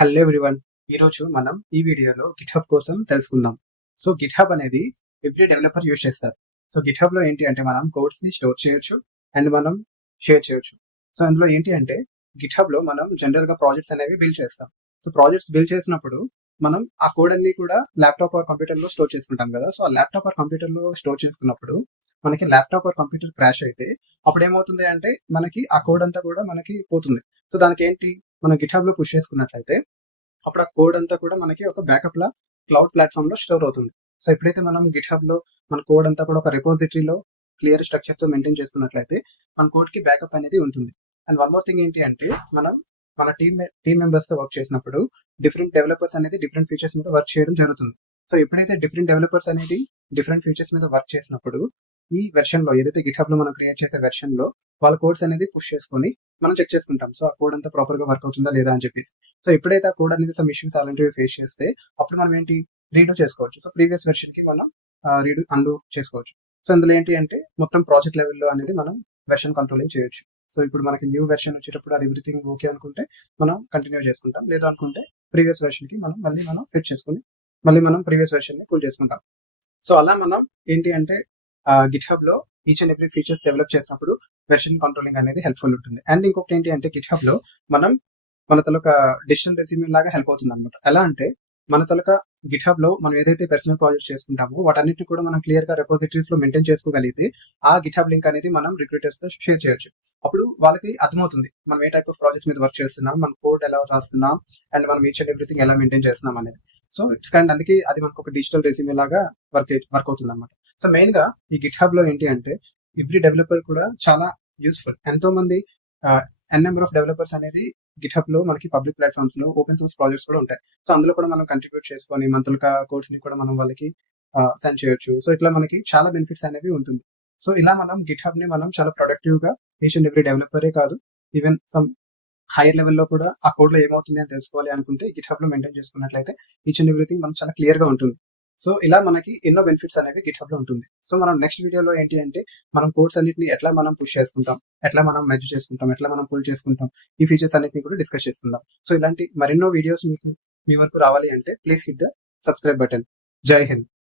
Hello everyone. ఈరోజు మనం ఈ వీడియోలో గిట్‌హబ్ కోసం తెలుసుకుందాం. సో గిట్‌హబ్ అనేది ఎవ్రీ డెవలపర్ యూజ్ చేస్తారు. సో గిట్‌హబ్‌లో ఏంటి అంటే మనం కోడ్స్‌ని స్టోర్ చేయొచ్చు అండ్ మనం షేర్ చేయొచ్చు. సో అందులో ఏంటి అంటే గిట్‌హబ్‌లో మనం జనరల్‌గా ప్రాజెక్ట్స్ అనేవి బిల్డ్ చేస్తాం. సో ప్రాజెక్ట్స్ బిల్డ్ చేసినప్పుడు మనం ఆ కోడ్ అన్ని కూడా ల్యాప్‌టాప్ ఆర్ కంప్యూటర్‌లో స్టోర్ చేసుకుంటాం కదా! సో ఆ ల్యాప్‌టాప్ ఆర్ కంప్యూటర్‌లో స్టోర్ చేసుకున్నప్పుడు మనకి ల్యాప్‌టాప్ ఆర్ కంప్యూటర్ క్రాష్ అయితే అప్పుడు ఏమవుతుంది అంటే మనకి ఆ కోడ్ అంతా కూడా మనకి పోతుంది. సో దానికేంటి మనం గిట్‌హబ్‌లో పుష్ చేసుకున్నట్లయితే అప్పుడు ఆ కోడ్ అంతా కూడా మనకి ఒక బ్యాకప్ లా క్లౌడ్ ప్లాట్ఫామ్ లో స్టోర్ అవుతుంది. సో ఎప్పుడైతే మనం గిట్‌హబ్ లో మన కోడ్ అంతా కూడా ఒక రిపోజిటరీలో క్లియర్ స్ట్రక్చర్ తో మెయింటైన్ చేసుకున్నట్లయితే మన కోడ్ కి బ్యాకప్ అనేది ఉంటుంది. అండ్ వన్ మోర్ థింగ్ ఏంటి అంటే మనం మన టీమ్ మెంబర్స్ తో వర్క్ చేసినప్పుడు డిఫరెంట్ డెవలపర్స్ అనేది డిఫరెంట్ ఫీచర్స్ మీద వర్క్ చేయడం జరుగుతుంది. సో ఎప్పుడైతే డిఫరెంట్ డెవలపర్స్ అనేది డిఫరెంట్ ఫీచర్స్ మీద వర్క్ చేసినప్పుడు ఈ వెర్షన్ లో ఏదైతే గిట్‌హబ్ లో మనం క్రియేట్ చేసే వెర్షన్ లో వాళ్ళ కోడ్స్ అనేది పుష్ చేసుకొని మనం చెక్ చేసుకుంటాం. సో ఆ కోడ్ అంతా ప్రాపర్ గా వర్క్ అవుతుందా లేదా అని చెప్పేసి. సో ఎప్పుడైతే ఆ కోడ్ అనేది సమ్ ఇష్యూస్ అలాంటివి ఫేస్ చేస్తే అప్పుడు మనం ఏంటి రీడూ చేసుకోవచ్చు. సో ప్రీవియస్ వెర్షన్ కి మనం రీడూ అండూ చేసుకోవచ్చు. సో అందులో ఏంటి అంటే మొత్తం ప్రాజెక్ట్ లెవెల్లో అనేది మనం వెర్షన్ కంట్రోలింగ్ చేయొచ్చు. సో ఇప్పుడు మనకి న్యూ వెర్షన్ వచ్చేటప్పుడు అది ఎవ్రీథింగ్ ఓకే అనుకుంటే మనం కంటిన్యూ చేసుకుంటాం. లేదు అనుకుంటే ప్రీవియస్ వెర్షన్ కి మళ్ళీ మనం ఫిట్ చేసుకుని మళ్ళీ మనం ప్రీవియస్ వెర్షన్ ని పుల్ చేసుకుంటాం. సో అలా మనం ఏంటి అంటే గిట్‌హబ్ లో each and every features develop చేసినప్పుడు వెర్షన్ కంట్రోలింగ్ అనేది హెల్ప్ఫుల్ ఉంటుంది. అండ్ ఇంకొకటి ఏంటి అంటే గిట్‌హబ్ లో మనం మన తలక డిజిటల్ రెజ్యూమే లాగా హెల్ప్ అవుతుంది అనమాట. ఎలా అంటే మన తలక గిట్‌హబ్ లో మనం ఏదైతే పర్సనల్ ప్రాజెక్ట్ చేసుకుంటామో వాటన్నిటిని కూడా మనం క్లియర్ గా రెపోజిటరీస్ లో మెయింటైన్ చేసుకోగలిగితే ఆ గిట్‌హబ్ లింక్ అనేది మనం రిక్రూటర్స్ తో షేర్ చేయొచ్చు. అప్పుడు వాళ్ళకి అర్థమవుతుంది మనం ఏ టైప్ ఆఫ్ ప్రాజెక్ట్స్ మీద వర్క్ చేస్తున్నాం, మన కోడ్ ఎలా రాస్తున్నాం అండ్ మనం ఈచ్ అండ్ ఎవ్రీథింగ్ ఎలా మెయింటైన్ చేస్తున్నాం అనేది. సో ఇట్స్ కైండ్ అందుకే అది మనకు ఒక డిజిటల్ రెజ్యూమే లాగా వర్క్ అవుతుంది అనమాట. సో మెయిన్ గా ఈ గిట్‌హబ్ లో ఏంటి అంటే ఎవ్రీ డెవలపర్ కూడా చాలా యూస్ఫుల్. ఎంతో మంది ఎన్ నెంబర్ ఆఫ్ డెవలపర్స్ అనేది గిట్‌హబ్ లో మనకి పబ్లిక్ ప్లాట్ఫామ్స్ లో ఓపెన్ సోర్స్ ప్రాజెక్ట్స్ కూడా ఉంటాయి. సో అందులో కూడా మనం కంట్రిబ్యూట్ చేసుకొని మంత్లుగా కోడ్స్ ని కూడా మనం వాళ్ళకి సెండ్ చేయొచ్చు. సో ఇట్లా మనకి చాలా బెనిఫిట్స్ అనేవి ఉంటుంది. సో ఇలా మనం గిట్‌హబ్ ని మనం చాలా ప్రొడక్టివ్ గా ఈచ్ అండ్ ఎవ్రీ డెవలపరే కాదు, ఈవెన్ సమ్ హైయర్ లెవెల్లో కూడా ఆ కోడ్ లో ఏమవుతుంది అని తెలుసుకోవాలి అనుకుంటే గిట్‌హబ్ లో మెయింటైన్ చేసుకున్నట్లయితే ఈచ్ అండ్ ఎవ్రీథింగ్ మనకు చాలా క్లియర్ గా ఉంటుంది. సో ఇలా మనకి ఎన్నో బెనిఫిట్స్ అనేవి గిట్‌హబ్ లో ఉంటుంది. సో మనం నెక్స్ట్ వీడియోలో ఏంటి అంటే మనం కోడ్స్ అన్నిటిని ఎట్లా మనం పుష్ చేసుకుంటాం, ఎట్లా మనం మెర్జ్ చేసుకుంటాం, ఎట్లా మనం పుల్ చేసుకుంటాం, ఈ ఫీచర్స్ అన్నిటిని కూడా డిస్కస్ చేసుకుందాం. సో ఇలాంటి మరెన్నో వీడియోస్ మీకు మీ వరకు రావాలి అంటే please hit the subscribe button. జై హింద్.